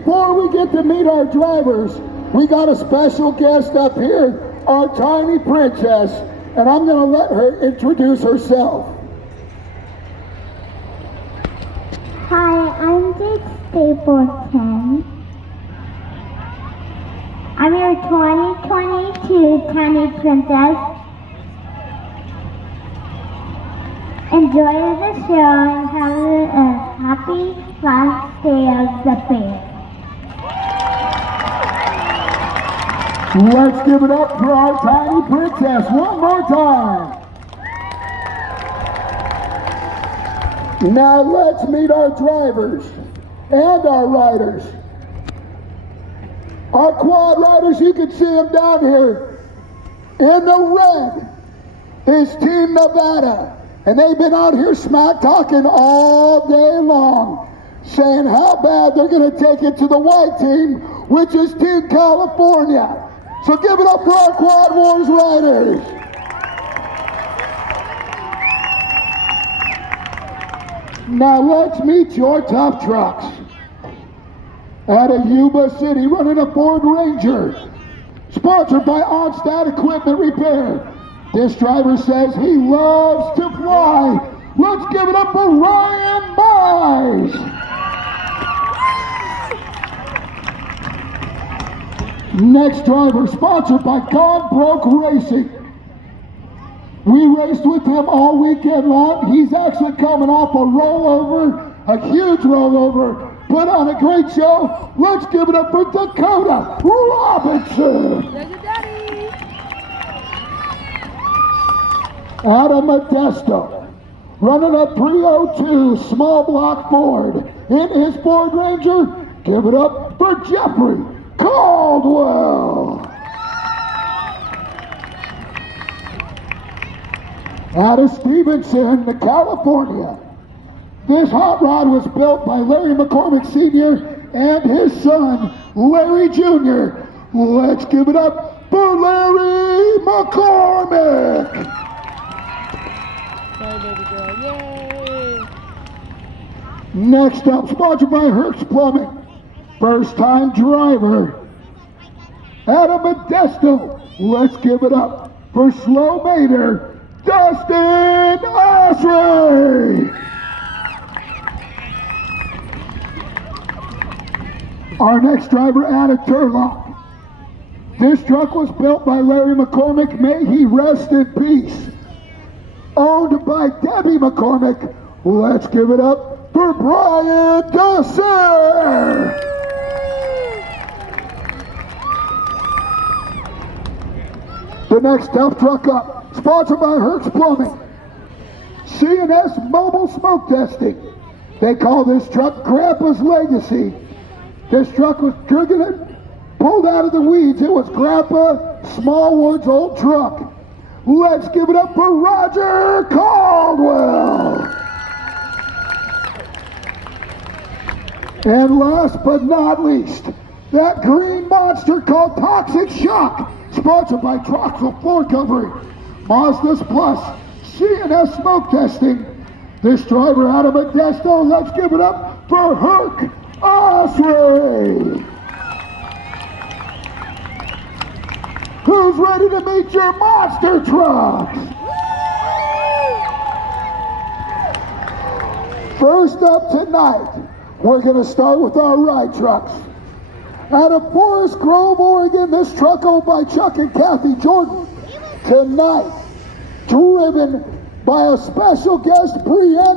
before we get to meet our drivers, we got a special guest up here, our tiny princess, and I'm going to let her introduce herself. Hi, I'm Jake Stapleton. I'm your 2022 Tiny Princess. Enjoy the show and have a happy last day of the fair. Let's give it up for our tiny princess one more time. Now let's meet our drivers and our riders. Our quad riders, you can see them down here. In the red is Team Nevada. And they've been out here smack talking all day long, saying how bad they're going to take it to the white team, which is Team California. So give it up for our Quad Wars riders. Now let's meet your Tuff trucks. Out of Yuba City, running a Ford Ranger, sponsored by OnStat Equipment Repair. This driver says he loves to fly. Let's give it up for Ryan Mize. Next driver, sponsored by Gone Broke Racing. We raced with him all weekend long. He's actually coming off a rollover, a huge rollover. Put on a great show. Let's give it up for Dakota Robinson. There's your daddy. Out of Modesto, running a 302 small block Ford in his Ford Ranger. Give it up for Jeffrey Caldwell. Out of Stevenson, California. This hot rod was built by Larry McCormick Sr. and his son, Larry Jr. Let's give it up for Larry McCormick. Sorry, baby girl. Yay! Next up, sponsored by Hertz Plumbing. First time driver. Out of Modesto. Let's give it up for Slow Mater, Dustin Osray. Our next driver out of Turlock. This truck was built by Larry McCormick. May he rest in peace. Owned by Debbie McCormick. Let's give it up for Brian Dusser. The next Tuff truck up, sponsored by Hertz Plumbing. C&S Mobile Smoke Testing. They call this truck Grandpa's Legacy. This truck was pulled out of the weeds. It was Grandpa Smallwood's old truck. Let's give it up for Roger Caldwell. And last but not least, that green monster called Toxic Shock, sponsored by Troxel Floor Covering, Mazda's Plus, C&S Smoke Testing. This driver out of Modesto, let's give it up for Herc Osray. Who's ready to meet your monster trucks? First up tonight, we're going to start with our ride trucks. Out of Forest Grove, Oregon, this truck owned by Chuck and Kathy Jordan. Tonight, driven by a special guest, Brianna.